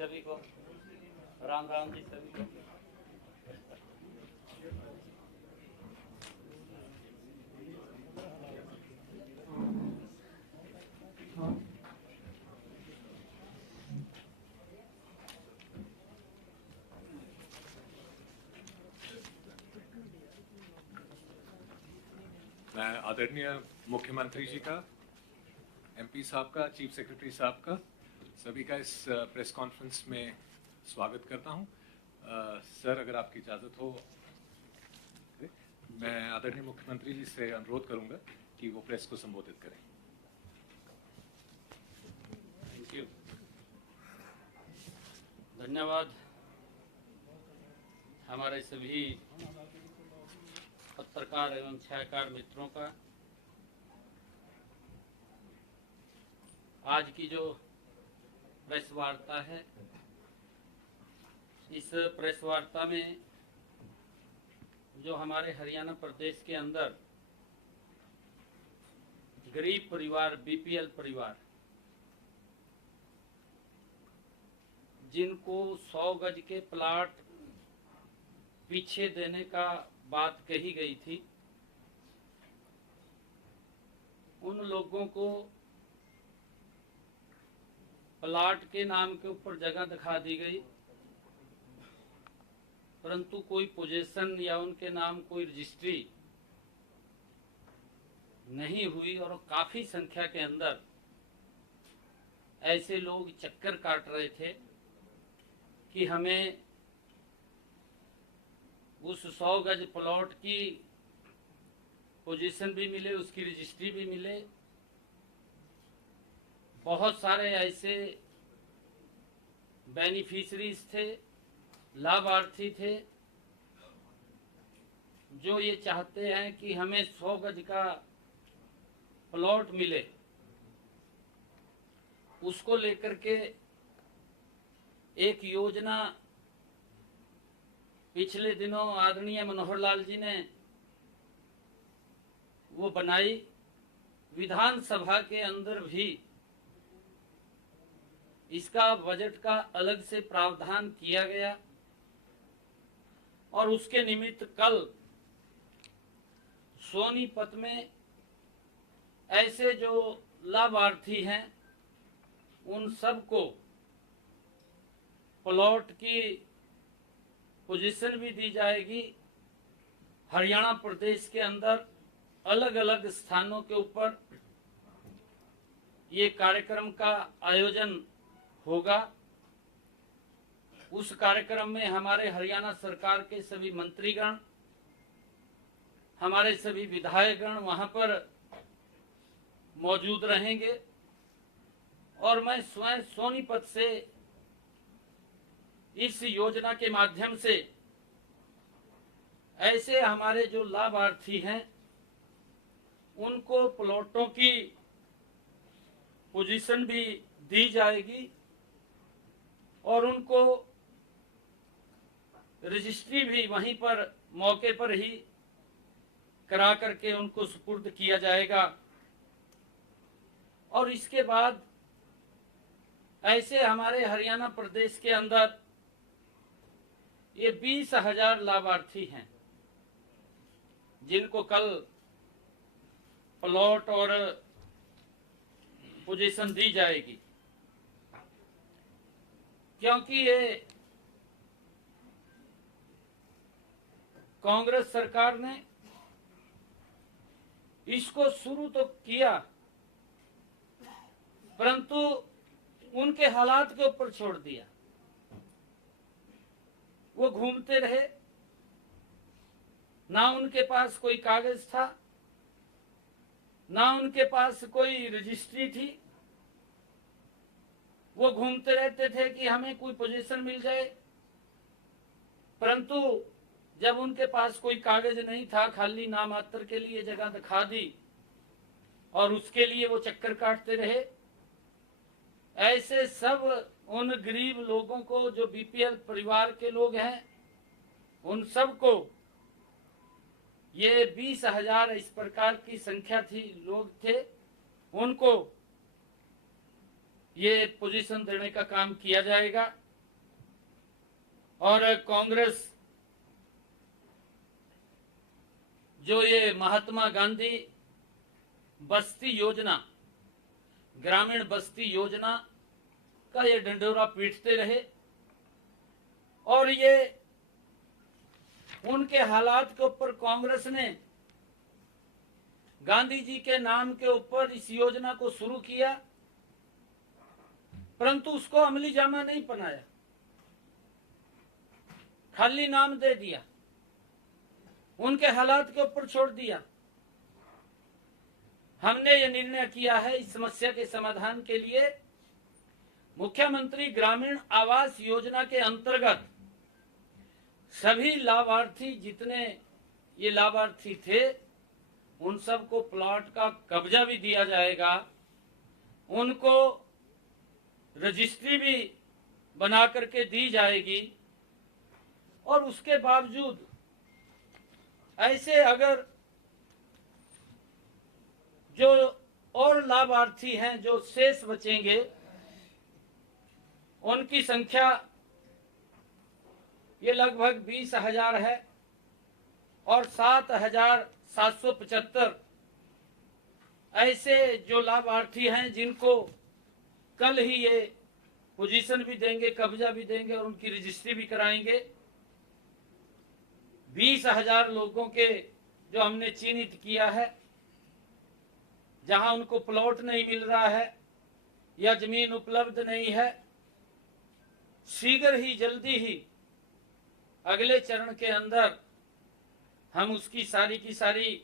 सभी को, राम राम जी सभी को। मैं आदरणीय मुख्यमंत्री जी का, एमपी साहब का, चीफ सेक्रेटरी साहब का, सभी का इस प्रेस कॉन्फ्रेंस में स्वागत करता हूं। सर, अगर आपकी इजाज़त हो, मैं आदरणीय मुख्यमंत्री जी से अनुरोध करूंगा कि वो प्रेस को संबोधित करें। थैंक यू, धन्यवाद हमारे सभी पत्रकार एवं छायाकार मित्रों का। आज की जो प्रेस वार्ता है, इस प्रेस वार्ता में जो हमारे हरियाणा प्रदेश के अंदर गरीब परिवार, बीपीएल परिवार, जिनको 100 गज के प्लाट पीछे देने का बात कही गई थी, उन लोगों को प्लाट के नाम के ऊपर जगह दिखा दी गई, परंतु कोई पोजीशन या उनके नाम कोई रजिस्ट्री नहीं हुई। और काफी संख्या के अंदर ऐसे लोग चक्कर काट रहे थे कि हमें उस 100 गज प्लॉट की पोजीशन भी मिले, उसकी रजिस्ट्री भी मिले। बहुत सारे ऐसे बेनिफिशरीज थे, लाभार्थी थे, जो ये चाहते हैं कि हमें 100 गज का प्लॉट मिले। उसको लेकर के एक योजना पिछले दिनों आदरणीय मनोहर लाल जी ने वो बनाई। विधानसभा के अंदर भी इसका बजट का अलग से प्रावधान किया गया और उसके निमित्त कल सोनीपत में ऐसे जो लाभार्थी हैं उन सबको प्लॉट की पोजीशन भी दी जाएगी। हरियाणा प्रदेश के अंदर अलग अलग स्थानों के ऊपर ये कार्यक्रम का आयोजन होगा। उस कार्यक्रम में हमारे हरियाणा सरकार के सभी मंत्रीगण, हमारे सभी विधायकगण वहां पर मौजूद रहेंगे और मैं स्वयं सोनीपत से इस योजना के माध्यम से ऐसे हमारे जो लाभार्थी हैं उनको प्लॉटों की पोजीशन भी दी जाएगी और उनको रजिस्ट्री भी वहीं पर मौके पर ही करा करके उनको सुपुर्द किया जाएगा। और इसके बाद ऐसे हमारे हरियाणा प्रदेश के अंदर ये 20,000 लाभार्थी हैं जिनको कल प्लॉट और पोजीशन दी जाएगी, क्योंकि ये कांग्रेस सरकार ने इसको शुरू तो किया, परंतु उनके हालात के ऊपर छोड़ दिया। वो घूमते रहे, ना उनके पास कोई कागज था, ना उनके पास कोई रजिस्ट्री थी। वो घूमते रहते थे कि हमें कोई पोजीशन मिल जाए, परंतु जब उनके पास कोई कागज नहीं था, खाली नामात्र के लिए जगह दिखा दी और उसके लिए वो चक्कर काटते रहे। ऐसे सब उन गरीब लोगों को, जो बीपीएल परिवार के लोग हैं, उन सब को ये 20,000 इस प्रकार की संख्या थी, लोग थे, उनको ये पोजीशन देने का काम किया जाएगा। और कांग्रेस जो ये महात्मा गांधी बस्ती योजना, ग्रामीण बस्ती योजना का ये ढिंढोरा पीटते रहे और ये उनके हालात के ऊपर कांग्रेस ने गांधी जी के नाम के ऊपर इस योजना को शुरू किया, परंतु उसको अमली जामा नहीं बनाया, खाली नाम दे दिया, उनके हालात के ऊपर छोड़ दिया। हमने ये निर्णय किया है इस समस्या के समाधान के लिए मुख्यमंत्री ग्रामीण आवास योजना के अंतर्गत सभी लाभार्थी, जितने ये लाभार्थी थे, उन सबको प्लॉट का कब्जा भी दिया जाएगा, उनको रजिस्ट्री भी बना करके दी जाएगी। और उसके बावजूद ऐसे अगर जो और लाभार्थी हैं जो शेष बचेंगे, उनकी संख्या ये लगभग 20,000 है और 7,775 ऐसे जो लाभार्थी हैं जिनको कल ही ये पोजीशन भी देंगे, कब्जा भी देंगे और उनकी रजिस्ट्री भी कराएंगे। 20,000 लोगों के जो हमने चिन्हित किया है, जहां उनको प्लॉट नहीं मिल रहा है या जमीन उपलब्ध नहीं है, शीघ्र ही, जल्दी ही अगले चरण के अंदर हम उसकी सारी की सारी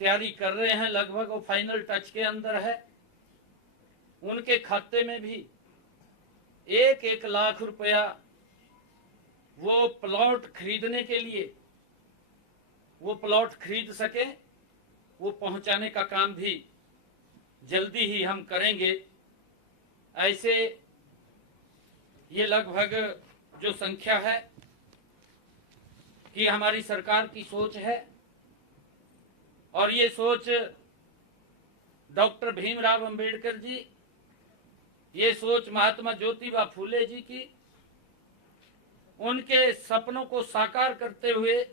तैयारी कर रहे हैं, लगभग वो फाइनल टच के अंदर है। उनके खाते में भी 1-1 लाख रुपया वो प्लॉट खरीदने के लिए, वो प्लॉट खरीद सके, वो पहुंचाने का काम भी जल्दी ही हम करेंगे। ऐसे ये लगभग जो संख्या है कि हमारी सरकार की सोच है और ये सोच डॉक्टर भीमराव अंबेडकर जी, ये सोच महात्मा ज्योतिबा फूले जी की, उनके सपनों को साकार करते हुए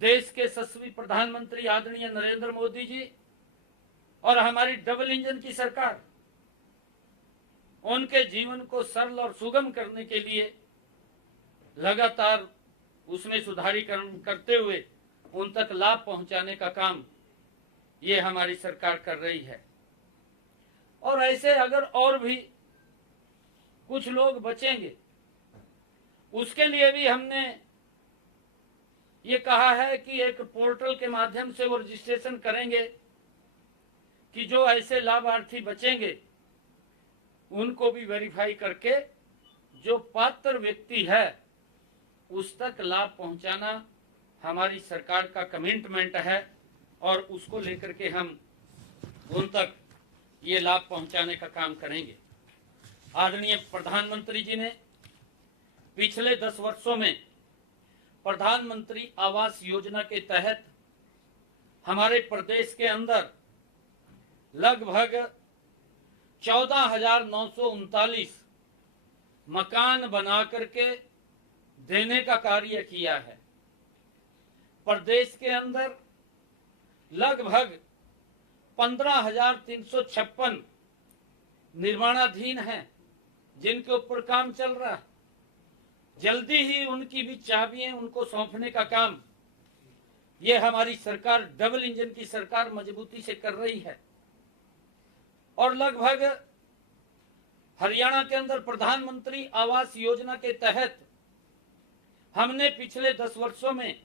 देश के यशस्वी प्रधानमंत्री आदरणीय नरेंद्र मोदी जी और हमारी डबल इंजन की सरकार उनके जीवन को सरल और सुगम करने के लिए लगातार उसमें सुधारीकरण करते हुए उन तक लाभ पहुंचाने का काम ये हमारी सरकार कर रही है। और ऐसे अगर और भी कुछ लोग बचेंगे, उसके लिए भी हमने ये कहा है कि एक पोर्टल के माध्यम से वो रजिस्ट्रेशन करेंगे कि जो ऐसे लाभार्थी बचेंगे उनको भी वेरीफाई करके जो पात्र व्यक्ति है उस तक लाभ पहुंचाना हमारी सरकार का कमिटमेंट है और उसको लेकर के हम उन तक ये लाभ पहुंचाने का काम करेंगे। आदरणीय प्रधानमंत्री जी ने पिछले 10 वर्षों में प्रधानमंत्री आवास योजना के तहत हमारे प्रदेश के अंदर लगभग 14,939 मकान बना करके देने का कार्य किया है। प्रदेश के अंदर लगभग 15,356 निर्माणाधीन हैं जिनके ऊपर काम चल रहा है। जल्दी ही उनकी भी चाबियां उनको सौंपने का काम ये हमारी सरकार, डबल इंजन की सरकार, मजबूती से कर रही है। और लगभग हरियाणा के अंदर प्रधानमंत्री आवास योजना के तहत हमने पिछले 10 वर्षों में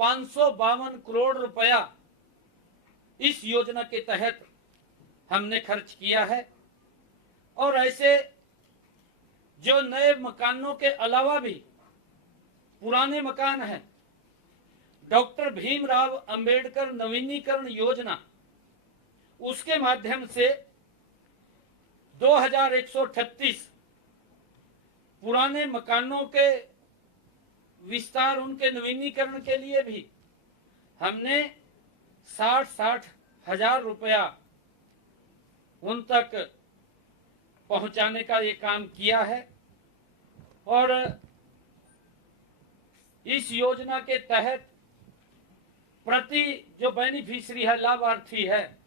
552 करोड़ रुपया इस योजना के तहत हमने खर्च किया है। और ऐसे जो नए मकानों के अलावा भी पुराने मकान हैं, डॉक्टर भीमराव अंबेडकर नवीनीकरण योजना, उसके माध्यम से 2138 पुराने मकानों के विस्तार, उनके नवीनीकरण के लिए भी हमने 60 हजार रुपया उन तक पहुंचाने का ये काम किया है। और इस योजना के तहत प्रति जो बेनिफिशियरी है, लाभार्थी है,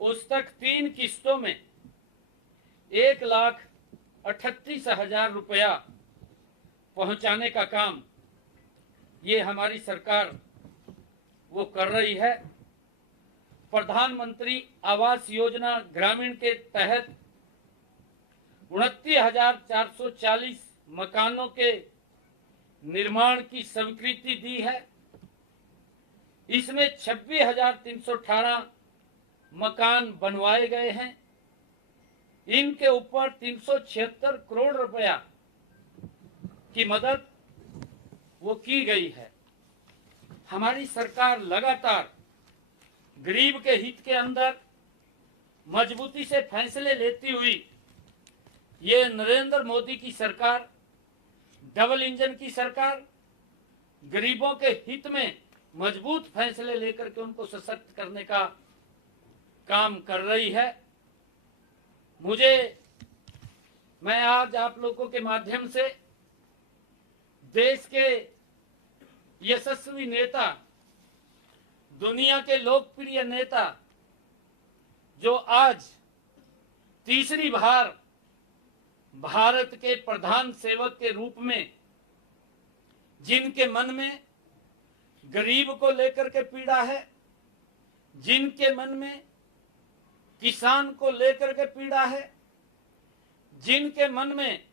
उस तक 3 किस्तों में 1,38,000 रुपया पहुंचाने का काम ये हमारी सरकार वो कर रही है। प्रधानमंत्री आवास योजना ग्रामीण के तहत 29,440 मकानों के निर्माण की स्वीकृति दी है। इसमें 26,318 मकान बनवाए गए हैं। इनके ऊपर 376 करोड़ रुपया की मदद वो की गई है। हमारी सरकार लगातार गरीब के हित के अंदर मजबूती से फैसले लेती हुई, ये नरेंद्र मोदी की सरकार, डबल इंजन की सरकार, गरीबों के हित में मजबूत फैसले लेकर के उनको सशक्त करने का काम कर रही है। मैं आज आप लोगों के माध्यम से देश के यशस्वी नेता, दुनिया के लोकप्रिय नेता, जो आज तीसरी बार भारत के प्रधान सेवक के रूप में, जिनके मन में गरीब को लेकर के पीड़ा है, जिनके मन में किसान को लेकर के पीड़ा है, जिनके मन में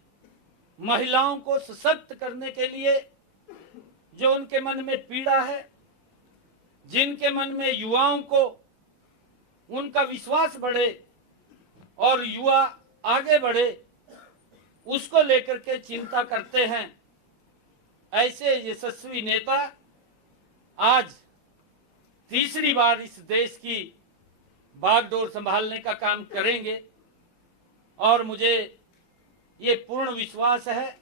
महिलाओं को सशक्त करने के लिए जो उनके मन में पीड़ा है, जिनके मन में युवाओं को उनका विश्वास बढ़े और युवा आगे बढ़े, उसको लेकर के चिंता करते हैं, ऐसे यशस्वी नेता आज तीसरी बार इस देश की बागडोर संभालने का काम करेंगे। और मुझे ये पूर्ण विश्वास है,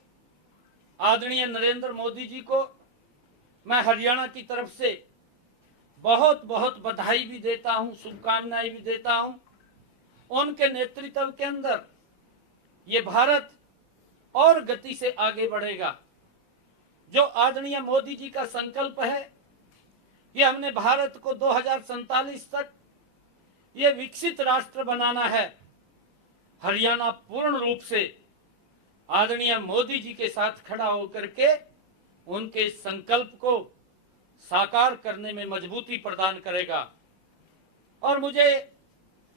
आदरणीय नरेंद्र मोदी जी को मैं हरियाणा की तरफ से बहुत बहुत बधाई भी देता हूं, शुभकामनाएं भी देता हूं। उनके नेतृत्व के अंदर ये भारत और गति से आगे बढ़ेगा। जो आदरणीय मोदी जी का संकल्प है, ये हमने भारत को 2047 तक ये विकसित राष्ट्र बनाना है। हरियाणा पूर्ण रूप से आदरणीय मोदी जी के साथ खड़ा होकर के उनके संकल्प को साकार करने में मजबूती प्रदान करेगा। और मुझे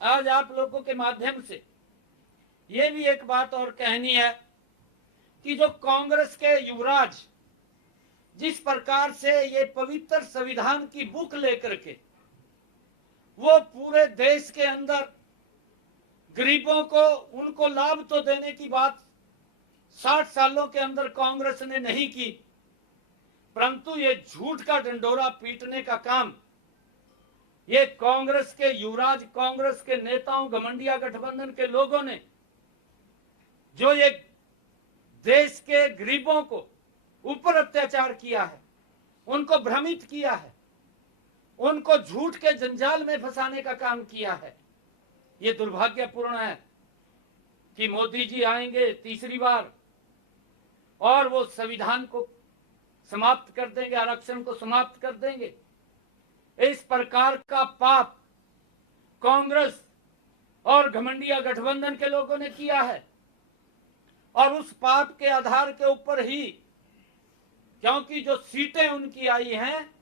आज आप लोगों के माध्यम से ये भी एक बात और कहनी है कि जो कांग्रेस के युवराज जिस प्रकार से ये पवित्र संविधान की बुक लेकर के वो पूरे देश के अंदर गरीबों को उनको लाभ तो देने की बात 60 सालों के अंदर कांग्रेस ने नहीं की, परंतु ये झूठ का डंडोरा पीटने का काम ये कांग्रेस के युवराज, कांग्रेस के नेताओं, घमंडिया गठबंधन के लोगों ने जो ये देश के गरीबों को ऊपर अत्याचार किया है, उनको भ्रमित किया है, उनको झूठ के जंजाल में फंसाने का काम किया है। ये दुर्भाग्यपूर्ण है कि मोदी जी आएंगे तीसरी बार और वो संविधान को समाप्त कर देंगे, आरक्षण को समाप्त कर देंगे। इस प्रकार का पाप कांग्रेस और घमंडिया गठबंधन के लोगों ने किया है और उस पाप के आधार के ऊपर ही, क्योंकि जो सीटें उनकी आई हैं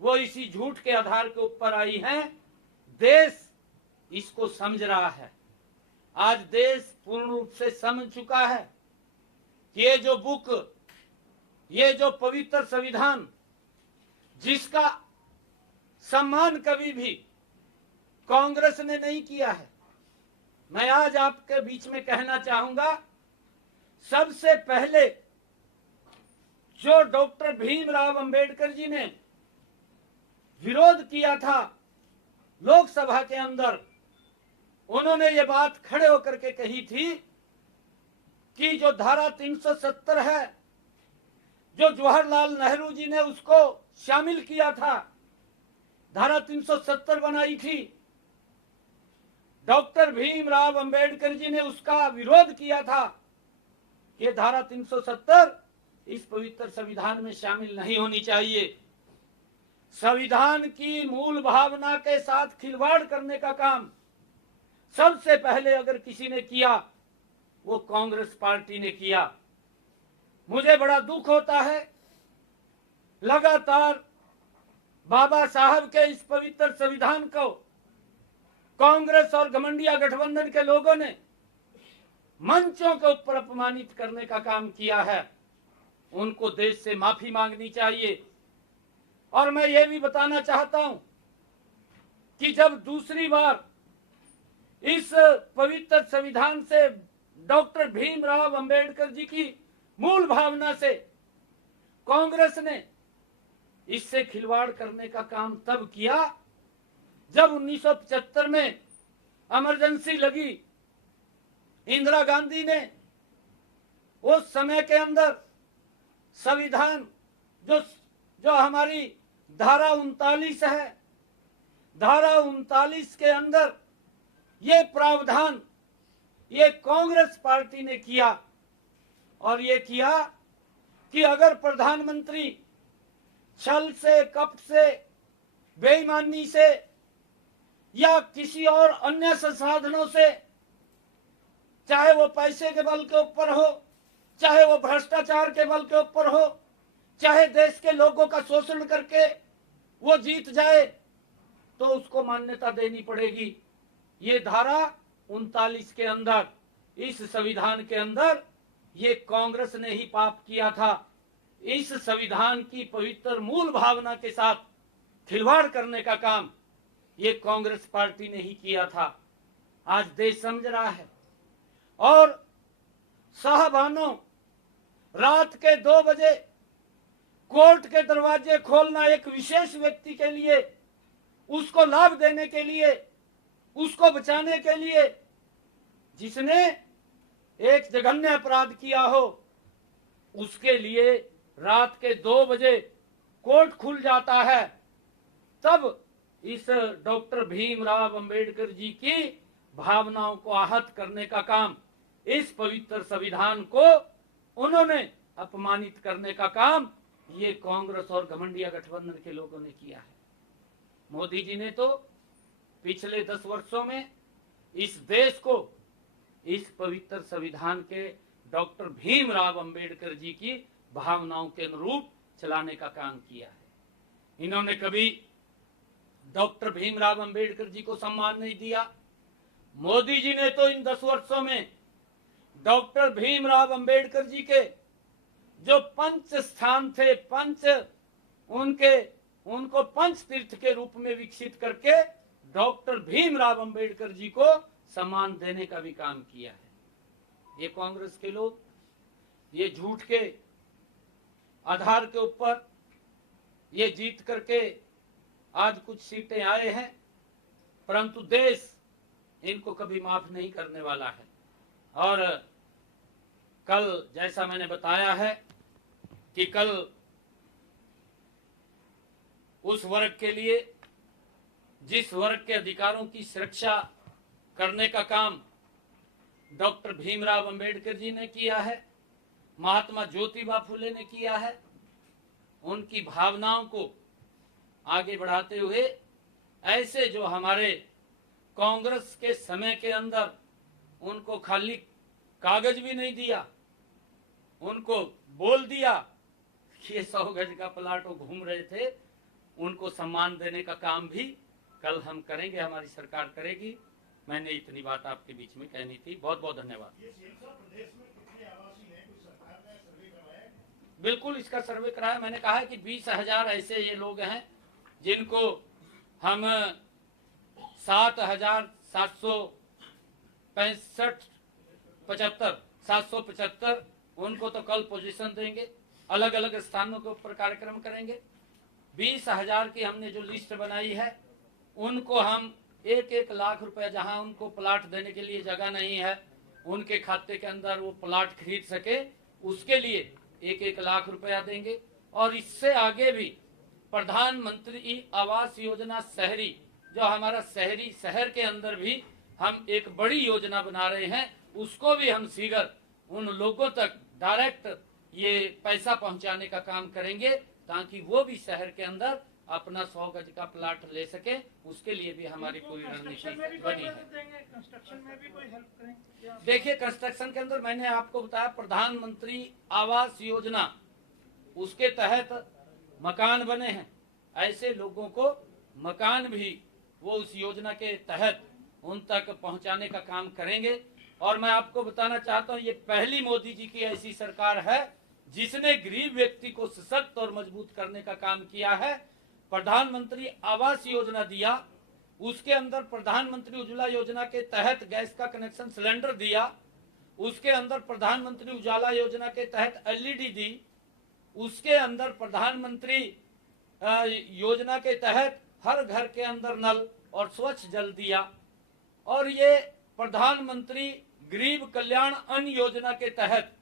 वो इसी झूठ के आधार के ऊपर आई हैं, देश इसको समझ रहा है। आज देश पूर्ण रूप से समझ चुका है कि ये जो बुक, ये जो पवित्र संविधान जिसका सम्मान कभी भी कांग्रेस ने नहीं किया है, मैं आज आपके बीच में कहना चाहूंगा, सबसे पहले जो डॉक्टर भीमराव अंबेडकर जी ने विरोध किया था लोकसभा के अंदर, उन्होंने ये बात खड़े होकर के कही थी कि जो धारा 370 है, जो जवाहरलाल नेहरू जी ने उसको शामिल किया था, धारा 370 बनाई थी, डॉक्टर भीमराव अंबेडकर जी ने उसका विरोध किया था। कि धारा 370 इस पवित्र संविधान में शामिल नहीं होनी चाहिए। संविधान की मूल भावना के साथ खिलवाड़ करने का काम सबसे पहले अगर किसी ने किया वो कांग्रेस पार्टी ने किया। मुझे बड़ा दुख होता है, लगातार बाबा साहब के इस पवित्र संविधान को कांग्रेस और घमंडिया गठबंधन के लोगों ने मंचों के ऊपर अपमानित करने का काम किया है। उनको देश से माफी मांगनी चाहिए। और मैं ये भी बताना चाहता हूं कि जब दूसरी बार इस पवित्र संविधान से डॉक्टर भीमराव अंबेडकर जी की मूल भावना से कांग्रेस ने इससे खिलवाड़ करने का काम तब किया जब 1975 में इमरजेंसी लगी। इंदिरा गांधी ने उस समय के अंदर संविधान जो हमारी धारा 39 है, धारा 39 के अंदर ये प्रावधान ये कांग्रेस पार्टी ने किया और ये किया कि अगर प्रधानमंत्री छल से, कपट से, बेईमानी से या किसी और अन्य संसाधनों से, चाहे वो पैसे के बल के ऊपर हो, चाहे वो भ्रष्टाचार के बल के ऊपर हो, चाहे देश के लोगों का शोषण करके वो जीत जाए, तो उसको मान्यता देनी पड़ेगी। ये धारा 39 के अंदर, इस संविधान के अंदर ये कांग्रेस ने ही पाप किया था। इस संविधान की पवित्र मूल भावना के साथ खिलवाड़ करने का काम ये कांग्रेस पार्टी ने ही किया था। आज देश समझ रहा है। और साहबानों, रात के 2 बजे कोर्ट के दरवाजे खोलना एक विशेष व्यक्ति के लिए, उसको लाभ देने के लिए, उसको बचाने के लिए, जिसने एक जघन्य अपराध किया हो, उसके लिए रात के 2 बजे कोर्ट खुल जाता है। तब इस डॉक्टर भीमराव अंबेडकर जी की भावनाओं को आहत करने का काम, इस पवित्र संविधान को उन्होंने अपमानित करने का काम ये कांग्रेस और घमंडिया गठबंधन के लोगों ने किया है। मोदी जी ने तो पिछले 10 वर्षों में इस देश को इस पवित्र संविधान के डॉक्टर भीमराव अंबेडकर जी की भावनाओं के अनुरूप चलाने का काम किया है। इन्होंने कभी डॉक्टर भीमराव अंबेडकर जी को सम्मान नहीं दिया। मोदी जी ने तो इन 10 वर्षों में डॉक्टर भीमराव अंबेडकर जी के जो पंच स्थान थे, उनको पंच तीर्थ के रूप में विकसित करके डॉक्टर भीमराव अंबेडकर जी को सम्मान देने का भी काम किया है। ये कांग्रेस के लोग ये झूठ के आधार के ऊपर ये जीत करके आज कुछ सीटें आए हैं, परंतु देश इनको कभी माफ नहीं करने वाला है। और कल जैसा मैंने बताया है कि कल उस वर्ग के लिए, जिस वर्ग के अधिकारों की सुरक्षा करने का काम डॉक्टर भीमराव अंबेडकर जी ने किया है, महात्मा ज्योतिबा फुले ने किया है, उनकी भावनाओं को आगे बढ़ाते हुए ऐसे जो हमारे कांग्रेस के समय के अंदर उनको खाली कागज भी नहीं दिया, उनको बोल दिया कि ये 100 गज का प्लाट वो घूम रहे थे, उनको सम्मान देने का काम भी कल हम करेंगे, हमारी सरकार करेगी। मैंने इतनी बात आपके बीच में कहनी थी। बहुत बहुत धन्यवाद। बिल्कुल इसका सर्वे कराया। मैंने कहा है कि 20,000 ऐसे ये लोग हैं जिनको हम 775 उनको तो कल पोजीशन देंगे, अलग अलग स्थानों के ऊपर कार्यक्रम करेंगे। 20,000 की हमने जो लिस्ट बनाई है उनको हम 1-1 लाख रुपए, जहां उनको प्लाट देने के लिए जगह नहीं है, उनके खाते के अंदर वो प्लाट खरीद सके, उसके लिए 1-1 लाख रुपया देंगे। और इससे आगे भी प्रधानमंत्री आवास योजना शहरी, जो हमारा शहरी शहर के अंदर भी हम एक बड़ी योजना बना रहे हैं, उसको भी हम शीघ्र उन लोगों तक डायरेक्ट ये पैसा पहुंचाने का काम करेंगे, ताकि वो भी शहर के अंदर अपना 100 गज का प्लाट ले सके। उसके लिए भी हमारी पूरी रणनीति बनी है। कंस्ट्रक्शन में भी कोई हेल्प करेंगे? देखिए, कंस्ट्रक्शन के अंदर मैंने आपको बताया प्रधानमंत्री आवास योजना, उसके तहत मकान बने हैं। ऐसे लोगों को मकान भी वो उस योजना के तहत उन तक पहुंचाने का काम करेंगे। और मैं आपको बताना चाहता हूं, ये पहली मोदी जी की ऐसी सरकार है जिसने गरीब व्यक्ति को सशक्त और मजबूत करने का काम किया है। प्रधानमंत्री आवास योजना दिया, उसके अंदर प्रधानमंत्री उज्ज्वला योजना के तहत गैस का कनेक्शन सिलेंडर दिया, उसके अंदर प्रधानमंत्री उजाला योजना के तहत एलईडी दी, उसके अंदर प्रधानमंत्री योजना के तहत हर घर के अंदर नल और स्वच्छ जल दिया। और ये प्रधानमंत्री गरीब कल्याण अन्न योजना के तहत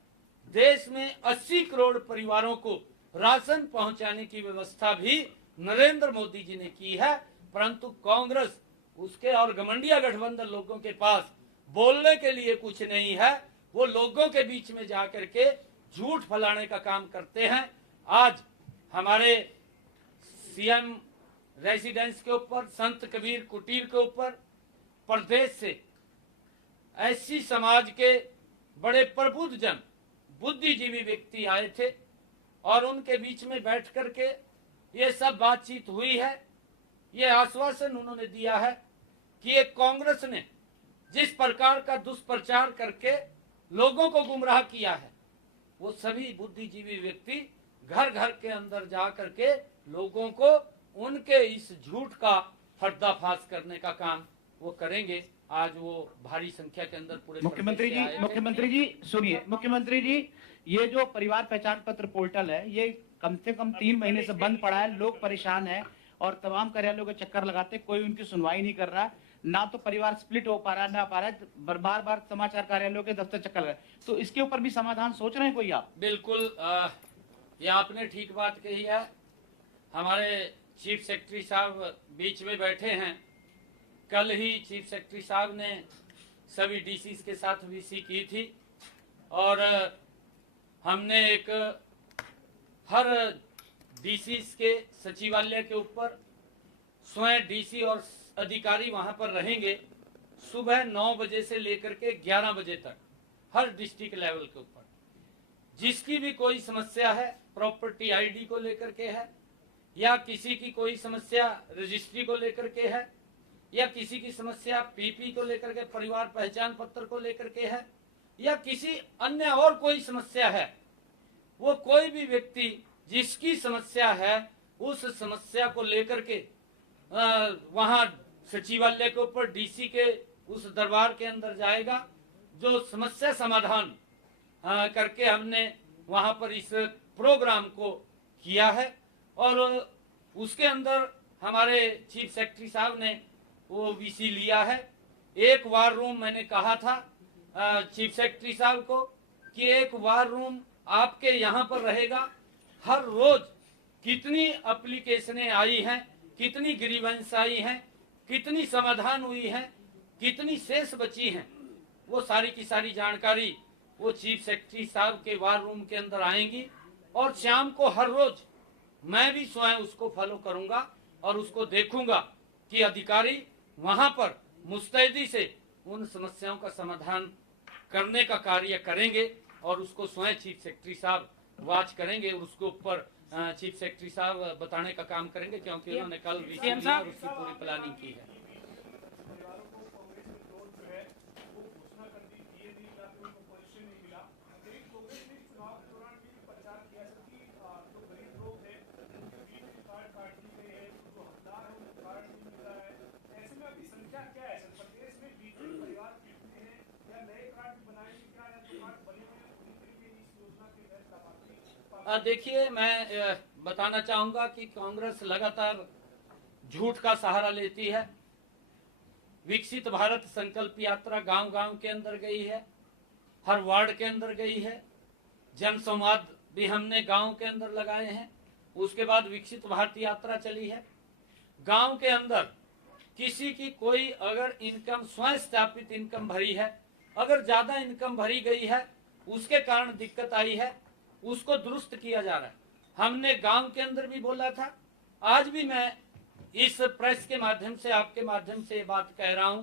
देश में 80 करोड़ परिवारों को राशन पहुंचाने की व्यवस्था भी नरेंद्र मोदी जी ने की है। परंतु कांग्रेस उसके और घमंडिया गठबंधन लोगों के पास बोलने के लिए कुछ नहीं है। वो लोगों के बीच में जाकर के झूठ फैलाने का काम करते हैं। आज हमारे सीएम रेसिडेंस के ऊपर, संत कबीर कुटीर के ऊपर प्रदेश से ऐसी समाज के बड़े प्रबुद्ध जन, बुद्धिजीवी व्यक्ति आए थे और उनके बीच में बैठ करके ये सब बातचीत हुई है। ये आश्वासन उन्होंने दिया है कि ये कांग्रेस ने जिस प्रकार का दुष्प्रचार करके लोगों को गुमराह किया है, वो सभी बुद्धिजीवी व्यक्ति घर घर के अंदर जा करके लोगों को उनके इस झूठ का पर्दाफाश करने का काम वो करेंगे। आज वो भारी संख्या के अंदर पूरे मुख्यमंत्री जी सुनिए, मुख्यमंत्री जी, ये जो परिवार पहचान पत्र पोर्टल है, ये कम से कम 3 महीने से बंद पड़ा है। लोग परेशान हैं और तमाम कार्यालयों के चक्कर लगाते, कोई उनकी सुनवाई नहीं कर रहा। ना तो परिवार स्प्लिट हो पा रहा, ना पा रहा है, बार बार समाचार कार्यालयों के दफ्तर चक्कर लगा। तो इसके ऊपर भी समाधान सोच रहे हैं कोई आप? बिल्कुल, ये आपने ठीक बात कही है। हमारे चीफ सेक्रेटरी साहब बीच में बैठे हैं। कल ही चीफ सेक्रेटरी साहब ने सभी डीसीज के साथ वीसी की थी और हमने एक हर डीसीज के सचिवालय के ऊपर स्वयं डीसी और अधिकारी वहां पर रहेंगे सुबह 9 बजे से लेकर के 11 बजे तक, हर डिस्ट्रिक्ट लेवल के ऊपर। जिसकी भी कोई समस्या है, प्रॉपर्टी आईडी को लेकर के है, या किसी की कोई समस्या रजिस्ट्री को लेकर के है, या किसी की समस्या पीपी को लेकर के, परिवार पहचान पत्र को लेकर के है, या किसी अन्य और कोई समस्या है, वो कोई भी व्यक्ति जिसकी समस्या है उस समस्या को लेकर के वहां सचिवालय के ऊपर डीसी के उस दरबार के अंदर जाएगा। जो समस्या समाधान करके हमने वहां पर इस प्रोग्राम को किया है और उसके अंदर हमारे चीफ सेक्रेटरी साहब ने वो वीसी लिया है। एक वार रूम, मैंने कहा था चीफ सेक्रेटरी साहब को कि एक वार रूम आपके यहाँ पर रहेगा। हर रोज कितनी एप्लीकेशनें आई हैं, कितनी ग्रीवेंस आई हैं, कितनी समाधान हुई है, कितनी शेष बची हैं, वो सारी की सारी जानकारी वो चीफ सेक्रेटरी साहब के वार रूम के अंदर आएंगी। और शाम को हर रोज मैं भी स्वयं उसको फॉलो करूंगा और उसको देखूंगा कि अधिकारी वहां पर मुस्तैदी से उन समस्याओं का समाधान करने का कार्य करेंगे और उसको स्वयं चीफ सेक्रेटरी साहब वॉच करेंगे और उसके ऊपर चीफ सेक्रेटरी साहब बताने का काम करेंगे, क्योंकि उन्होंने कल वीसी लिया और उसकी पूरी प्लानिंग की है। देखिए, मैं बताना चाहूंगा कि कांग्रेस लगातार झूठ का सहारा लेती है। विकसित भारत संकल्प यात्रा गांव गांव के अंदर गई है, हर वार्ड के अंदर गई है, जन संवाद भी हमने गांव के अंदर लगाए हैं। उसके बाद विकसित भारत यात्रा चली है। गांव के अंदर किसी की कोई अगर इनकम स्वयं स्थापित इनकम भरी है, अगर ज्यादा इनकम भरी गई है उसके कारण दिक्कत आई है, उसको दुरुस्त किया जा रहा है। हमने गांव के अंदर भी बोला था, आज भी मैं इस प्रेस के माध्यम से, आपके माध्यम से ये बात कह रहा हूं,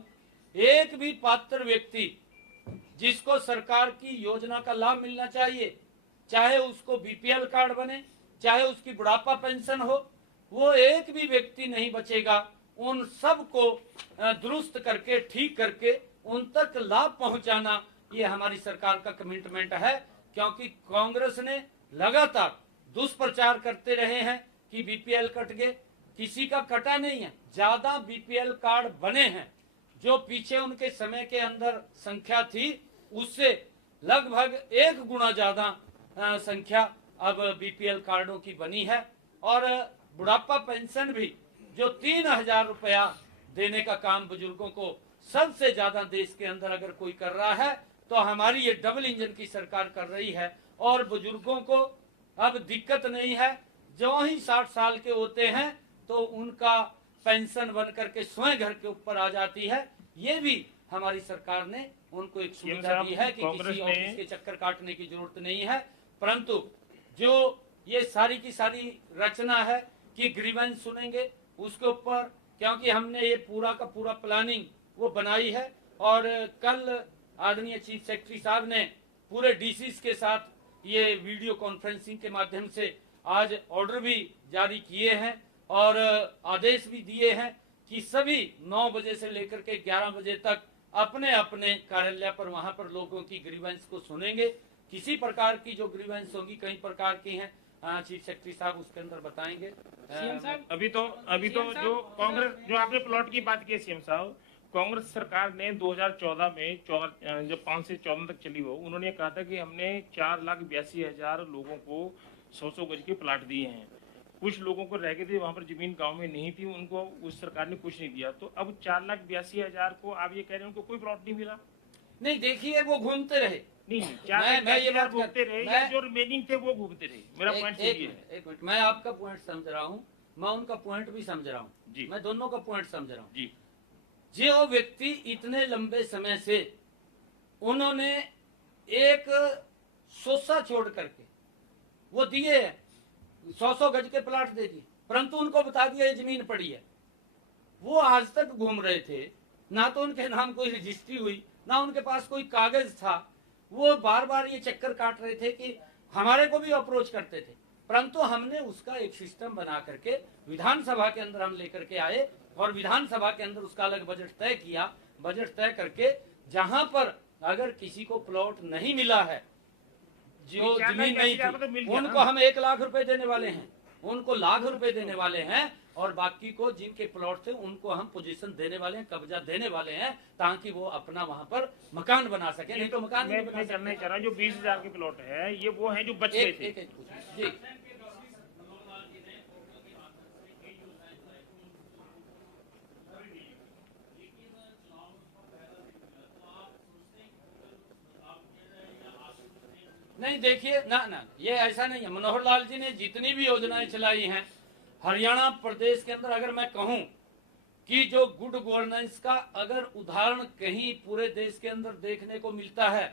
एक भी पात्र व्यक्ति जिसको सरकार की योजना का लाभ मिलना चाहिए, चाहे उसको बीपीएल कार्ड बने, चाहे उसकी बुढ़ापा पेंशन हो, वो एक भी व्यक्ति नहीं बचेगा। उन सब को दुरुस्त करके, ठीक करके उन तक लाभ पहुंचाना, ये हमारी सरकार का कमिटमेंट है। क्योंकि कांग्रेस ने लगातार दुष्प्रचार करते रहे हैं कि बीपीएल कट गए, किसी का कटा नहीं है। ज्यादा बीपीएल कार्ड बने हैं, जो पीछे उनके समय के अंदर संख्या थी उससे लगभग 1 गुना ज्यादा संख्या अब बीपीएल कार्डों की बनी है। और बुढ़ापा पेंशन भी जो 3000 रुपया देने का काम बुजुर्गों को सबसे ज्यादा देश के अंदर अगर कोई कर रहा है तो हमारी ये डबल इंजन की सरकार कर रही है। और बुजुर्गों को अब दिक्कत नहीं है, जो ही 60 साल के होते हैं तो उनका पेंशन बन करके स्वयं घर के ऊपर आ जाती है। ये भी हमारी सरकार ने उनको एक सुविधा दी है कि किसी ऑफिस के चक्कर काटने की जरूरत नहीं है। परंतु जो ये सारी की सारी रचना है कि ग्रीवेंस सुनेंगे उसके ऊपर, क्योंकि हमने ये पूरा का पूरा प्लानिंग वो बनाई है। और कल आदरणीय चीफ सेक्रेटरी साहब ने पूरे डीसीज के साथ ये वीडियो कॉन्फ्रेंसिंग के माध्यम से आज ऑर्डर भी जारी किए हैं और आदेश भी दिए हैं कि सभी 9 बजे से लेकर के 11 बजे तक अपने अपने कार्यालय पर वहां पर लोगों की ग्रीवेंस को सुनेंगे। किसी प्रकार की जो ग्रीवेंस होगी, कई प्रकार की हैं, चीफ सेक्रेटरी साहब उसके अंदर बताएंगे। सीएम साहब अभी तो जो कांग्रेस, जो आपने प्लॉट की बात की सीएम साहब, कांग्रेस सरकार ने 2014 में जब 5 से 14 तक चली हो, उन्होंने कहा था कि हमने 4,82,000 लोगों को 100 गज के प्लाट दिए हैं। कुछ लोगों को रह गए थे वहां पर जमीन गांव में नहीं थी, उनको उस सरकार ने कुछ नहीं दिया। तो अब 4,82,000 को आप ये कह रहे हैं उनको कोई प्लॉट नहीं मिला? नहीं, देखिए वो घूमते रहे। नहीं, मैं ये बात घूमते रहे या जो रिमेनिंग थे वो घूमते रहे। मेरा पॉइंट ये है। एक मिनट, मैं आपका पॉइंट समझ रहा हूँ, मैं उनका पॉइंट भी समझ रहा हूँ जी। मैं दोनों का पॉइंट समझ रहा हूँ जी। जो व्यक्ति इतने लंबे समय से उन्होंने एक सोसा छोड़ करके वो दिए 100 गज के प्लाट दे दिए, परंतु उनको बता दिया ये जमीन पड़ी है। वो आज तक घूम रहे थे, ना तो उनके नाम कोई रजिस्ट्री हुई, ना उनके पास कोई कागज था। वो बार बार ये चक्कर काट रहे थे कि हमारे को भी अप्रोच करते थे, परंतु हमने उसका एक सिस्टम बना करके विधानसभा के अंदर हम लेकर के आए और विधानसभा के अंदर उसका अलग बजट तय किया। बजट तय करके जहां पर अगर किसी को प्लॉट नहीं मिला है, जो जमीन नहीं थी, उनको हम 1 लाख रुपए देने वाले हैं, उनको लाख रुपए देने वाले हैं। और बाकी को जिनके प्लॉट थे उनको हम पोजीशन देने वाले हैं, कब्जा देने वाले हैं, ताकि वो अपना वहां पर मकान बना सके। नहीं तो मकान नहीं बना मैं जानना चाह रहा हूँ जो 20,000 के प्लॉट है, ये वो है जो बच गए थे? जी, नहीं देखिए ना, ये ऐसा नहीं है। मनोहर लाल जी ने जितनी भी योजनाएं चलाई हैं हरियाणा प्रदेश के अंदर, अगर मैं कहूं कि जो गुड गवर्नेंस का अगर उदाहरण कहीं पूरे देश के अंदर देखने को मिलता है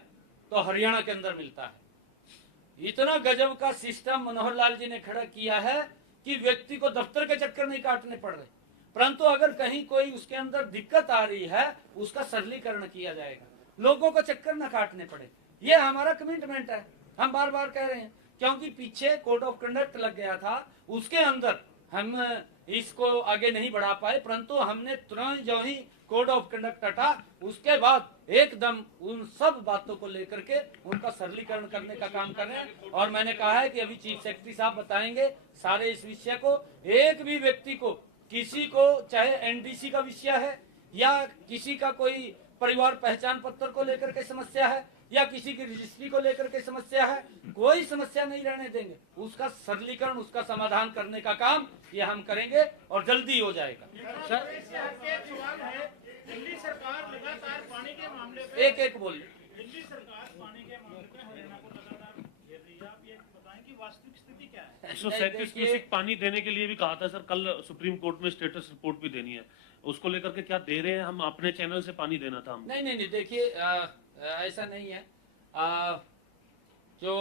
तो हरियाणा के अंदर मिलता है। इतना गजब का सिस्टम मनोहर लाल जी ने खड़ा किया है कि व्यक्ति को दफ्तर के चक्कर नहीं काटने पड़ रहे, परंतु अगर कहीं कोई उसके अंदर दिक्कत आ रही है उसका सरलीकरण किया जाएगा, लोगों को चक्कर न काटने पड़े। ये हमारा कमिटमेंट है, हम बार बार कह रहे हैं। क्योंकि पीछे कोड ऑफ कंडक्ट लग गया था, उसके अंदर हम इसको आगे नहीं बढ़ा पाए, परंतु हमने तुरंत जो ही कोड ऑफ कंडक्ट हटा उसके बाद एकदम उन सब बातों को लेकर के उनका सरलीकरण करने का काम कर रहे हैं। और मैंने कहा है कि अभी चीफ सेक्रेटरी साहब बताएंगे सारे इस विषय को। एक भी व्यक्ति को, किसी को चाहे एनडीसी का विषय है या किसी का कोई परिवार पहचान पत्र को लेकर के समस्या है या किसी की रजिस्ट्री को लेकर के समस्या है, कोई समस्या नहीं रहने देंगे। उसका सरलीकरण, उसका समाधान करने का काम ये हम करेंगे और जल्दी हो जाएगा। सर सवाल है, दिल्ली सरकार लगातार पानी के मामले पे एक बोलिए। दिल्ली सरकार पानी के मामले पे हरियाणा को लगातार घेर रही है, आप ये बताएं कि वास्तविक स्थिति क्या है? 137 क्यूसेक पानी देने के लिए भी कहा था सर, कल सुप्रीम कोर्ट में स्टेटस रिपोर्ट भी देनी है, उसको लेकर के क्या दे रहे हैं? हम अपने चैनल से पानी देना था हम। नहीं, देखिए ऐसा नहीं है। जो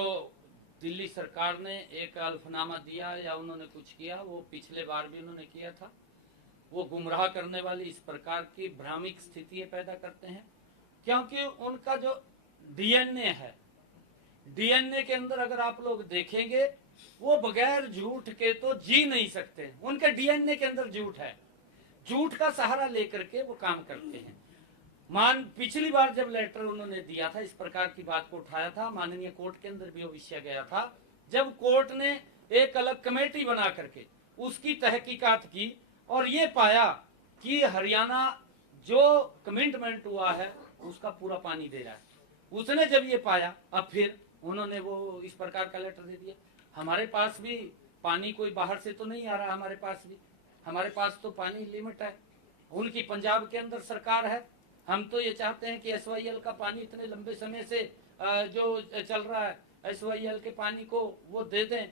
दिल्ली सरकार ने एक अल्फनामा दिया या उन्होंने कुछ किया, वो पिछले बार भी उन्होंने किया था। वो गुमराह करने वाली इस प्रकार की भ्रामिक स्थिति पैदा करते हैं, क्योंकि उनका जो डीएनए है, डीएनए के अंदर अगर आप लोग देखेंगे, वो बगैर झूठ के तो जी नहीं सकते। उनके डीएनए के अंदर झूठ है, झूठ का सहारा लेकर के वो काम करते हैं। पिछली बार जब लेटर उन्होंने दिया था, इस प्रकार की बात को उठाया था, माननीय कोर्ट के अंदर भी वो विषय गया था, जब कोर्ट ने एक अलग कमेटी बना करके उसकी तहकीकात की और ये पाया कि हरियाणा जो कमिटमेंट हुआ है उसका पूरा पानी दे रहा है। उसने जब ये पाया, अब फिर उन्होंने वो इस प्रकार का लेटर दे दिया। हमारे पास भी पानी कोई बाहर से तो नहीं आ रहा, हमारे पास तो पानी लिमिट है। उनकी पंजाब के अंदर सरकार है। हम तो ये चाहते हैं कि SYL का पानी इतने लंबे समय से जो चल रहा है, SYL के पानी को वो दे दें,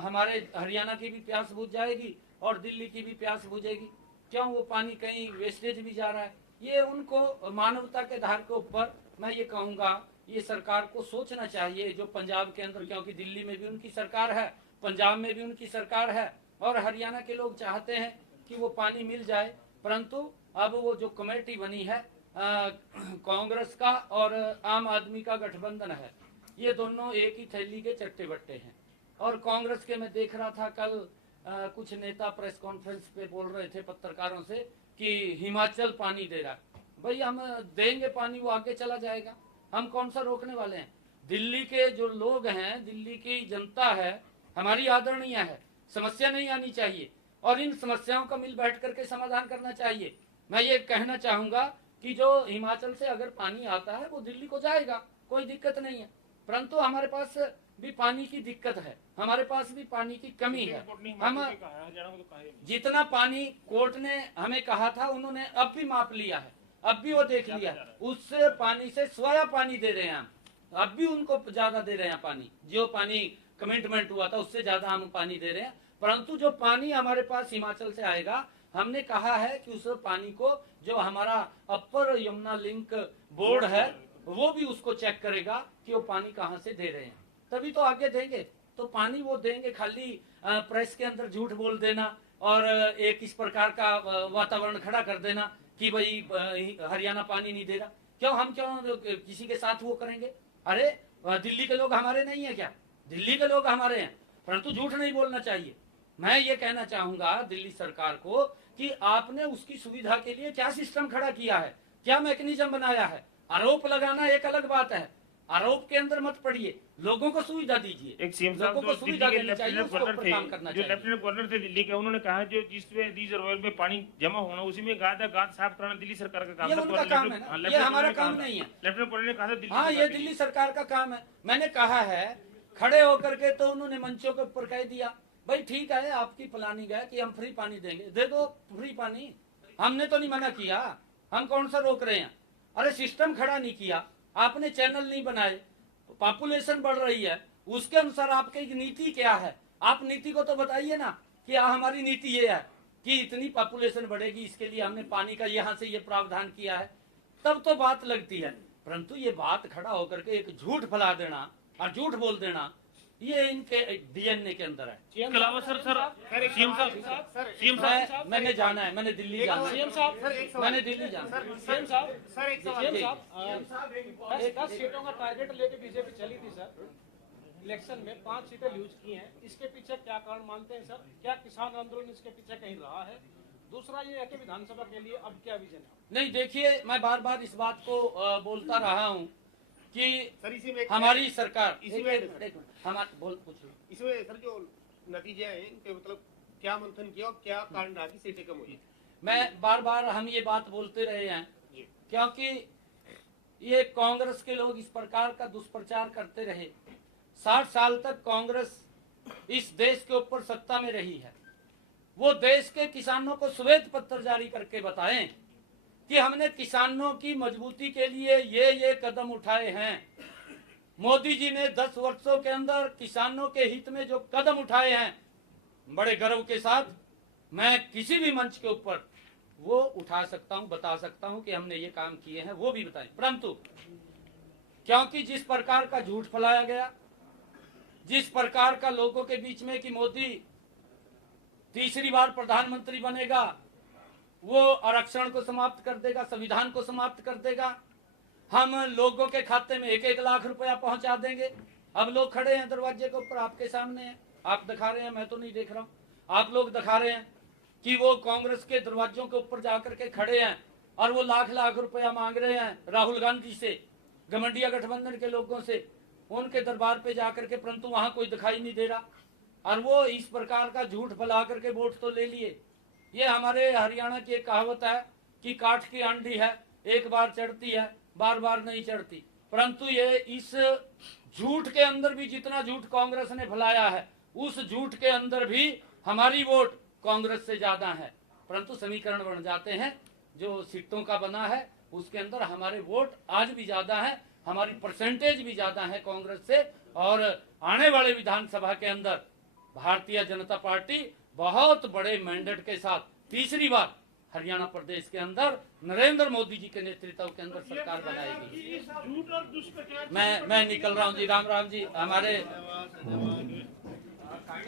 हमारे हरियाणा की भी प्यास बुझ जाएगी और दिल्ली की भी प्यास बुझेगी। क्यों वो पानी कहीं वेस्टेज भी जा रहा है? ये उनको मानवता के आधार के ऊपर मैं ये कहूँगा, ये सरकार को सोचना चाहिए। जो पंजाब के अंदर, क्योंकि दिल्ली में भी उनकी सरकार है, पंजाब में भी उनकी सरकार है और हरियाणा के लोग चाहते हैं कि वो पानी मिल जाए, परंतु अब वो जो कमेटी बनी है, कांग्रेस का और आम आदमी का गठबंधन है, ये दोनों एक ही थैली के चट्टे बट्टे हैं। और कांग्रेस के मैं देख रहा था कल कुछ नेता प्रेस कॉन्फ्रेंस पे बोल रहे थे पत्रकारों से कि हिमाचल पानी दे रहा है। भाई हम देंगे पानी, वो आगे चला जाएगा, हम कौन सा रोकने वाले हैं? दिल्ली के जो लोग हैं, दिल्ली की जनता है, हमारी आदरणीय है, समस्या नहीं आनी चाहिए और इन समस्याओं का मिल बैठ करके समाधान करना चाहिए। मैं ये कहना चाहूंगा कि जो हिमाचल से अगर पानी आता है वो दिल्ली को जाएगा, कोई दिक्कत नहीं है, परंतु हमारे पास भी पानी की दिक्कत है, हमारे पास भी पानी की कमी है। हम जितना पानी कोर्ट ने हमें कहा था, उन्होंने अब भी माप लिया है, अब भी वो देख लिया, उस पानी से स्वाया पानी दे रहे हैं हम, अब भी उनको ज्यादा दे रहे हैं पानी। जो पानी कमिटमेंट हुआ था उससे ज्यादा हम पानी दे रहे हैं, परंतु जो पानी हमारे पास हिमाचल से आएगा, हमने कहा है कि उस पानी को जो हमारा अपर यमुना लिंक बोर्ड है वो भी उसको चेक करेगा कि वो पानी कहाँ से दे रहे हैं, तभी तो आगे देंगे। तो पानी वो देंगे, खाली प्रेस के अंदर झूठ बोल देना और एक इस प्रकार का वातावरण खड़ा कर देना कि भाई हरियाणा पानी नहीं दे रहा। क्यों किसी के साथ वो करेंगे? अरे दिल्ली के लोग हमारे नहीं है क्या? दिल्ली के लोग हमारे हैं, परंतु झूठ नहीं बोलना चाहिए। मैं ये कहना चाहूंगा दिल्ली सरकार को कि आपने उसकी सुविधा के लिए क्या सिस्टम खड़ा किया है, क्या मैकेनिज्म बनाया है? आरोप लगाना एक अलग बात है, आरोप के अंदर मत पड़िए, लोगों को सुविधा दीजिए। एक सीएम साहब लोगों को सुविधा देनी चाहिए, उसके ऊपर काम करना जो चाहिए। लेफ्टिनेंट गवर्नर थे दिल्ली के, उन्होंने कहा जो जिसमें रिजर्वायर में पानी जमा होना उसी में गाद साफ कराना दिल्ली सरकार का काम ये था। उनका काम है ना, ये हमारा काम नहीं है। लेफ्टिनेंट गवर्नर ने कहा था दिल्ली हाँ, ये दिल्ली सरकार का काम है। मैंने कहा है खड़े होकर के, तो उन्होंने मंचों के ऊपर कह दिया भाई ठीक है, आपकी प्लानिंग है कि हम फ्री पानी देंगे, दे दो फ्री पानी, हमने तो नहीं मना किया, हम कौन सा रोक रहे हैं? अरे सिस्टम खड़ा नहीं किया आपने, चैनल नहीं बनाए, पॉपुलेशन बढ़ रही है, उसके अनुसार आपकी नीति क्या है? आप नीति को तो बताइए ना कि हमारी नीति ये है कि इतनी पॉपुलेशन बढ़ेगी, इसके लिए हमने पानी का यहाँ से ये प्रावधान किया है, तब तो बात लगती है। परंतु ये बात खड़ा होकर के एक झूठ फैला देना और झूठ बोल देना, ये इनके डीएनए के अंदर है। इसके अलावा सर सीएम साहब मैंने जाना है, मैंने दिल्ली जाना है, मैंने दिल्ली जाना है। सीएम साहब 10 सीटों का टारगेट लेके बीजेपी चली थी सर, इलेक्शन में 5 सीटें लूज की हैं, इसके पीछे क्या कारण मानते हैं सर? क्या किसान आंदोलन इसके पीछे कहीं रहा है? दूसरा ये है कि विधानसभा के लिए अब क्या विजन है? नहीं, देखिए मैं बार बार इस बात को बोलता रहा हूँ कि सर इसी में हमारी सरकार इसमें हमारे बोल पूछ लो। इसमें सर जो नतीजे हैं इनके मतलब क्या मंथन किया और क्या कारण रहा कि सीटें कम हुई? मैं बार बार हम ये बात बोलते रहे हैं, क्योंकि ये कांग्रेस के लोग इस प्रकार का दुष्प्रचार करते रहे। 60 साल तक कांग्रेस इस देश के ऊपर सत्ता में रही है, वो देश के किसानों को श्वेत पत्र जारी करके बताएं कि हमने किसानों की मजबूती के लिए ये कदम उठाए हैं। मोदी जी ने 10 वर्षों के अंदर किसानों के हित में जो कदम उठाए हैं, बड़े गर्व के साथ मैं किसी भी मंच के ऊपर वो उठा सकता हूं, बता सकता हूं कि हमने ये काम किए हैं, वो भी बताएं। परंतु क्योंकि जिस प्रकार का झूठ फैलाया गया, जिस प्रकार का लोगों के बीच में कि मोदी तीसरी बार प्रधानमंत्री बनेगा, वो आरक्षण को समाप्त कर देगा, संविधान को समाप्त कर देगा, हम लोगों के खाते में 1-1 लाख रुपया पहुंचा देंगे। अब लोग खड़े हैं दरवाजे के ऊपर, आपके सामने हैं, आप दिखा रहे हैं, मैं तो नहीं देख रहा हूं, आप लोग दिखा रहे हैं कि वो कांग्रेस के दरवाजों के ऊपर जाकर के खड़े हैं और वो लाख रुपया मांग रहे हैं राहुल गांधी से, गठबंधन गठबंधन के लोगों से, उनके दरबार पे जाकर के, परंतु वहां कोई दिखाई नहीं दे रहा। और वो इस प्रकार का झूठ फैला करके वोट तो ले लिए। ये हमारे हरियाणा की एक कहावत है कि काठ की आंधी है, एक बार चढ़ती है, बार बार नहीं चढ़ती। परंतु ये इस झूठ के अंदर भी, जितना झूठ कांग्रेस ने फैलाया है, उस झूठ के अंदर भी हमारी वोट कांग्रेस से ज्यादा है। परंतु समीकरण बन जाते हैं जो सीटों का बना है, उसके अंदर हमारे वोट आज भी ज्यादा है, हमारी परसेंटेज भी ज्यादा है कांग्रेस से। और आने वाले विधानसभा के अंदर भारतीय जनता पार्टी बहुत बड़े मैंडेट के साथ तीसरी बार हरियाणा प्रदेश के अंदर नरेंद्र मोदी जी के नेतृत्व के अंदर सरकार बनाएगी। झूठ और दुष्प्रचार मैं निकल रहा हूँ जी। राम जी।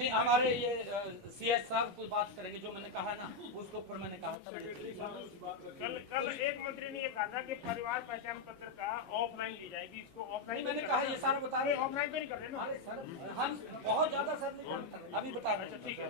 हमारे ये सीएस साहब कुछ बात करेंगे, जो मैंने कहा ना उसके ऊपर मैंने कहा था। कल एक मंत्री ने ये कहा था कि परिवार पहचान पत्र का ऑफलाइन ली जाएगी, इसको ऑफलाइन मैंने कहा ये सारा बता रहे, ऑफलाइन तो नहीं कर रहे ना। हम बहुत ज्यादा सर अभी बता रहे हैं। ठीक है।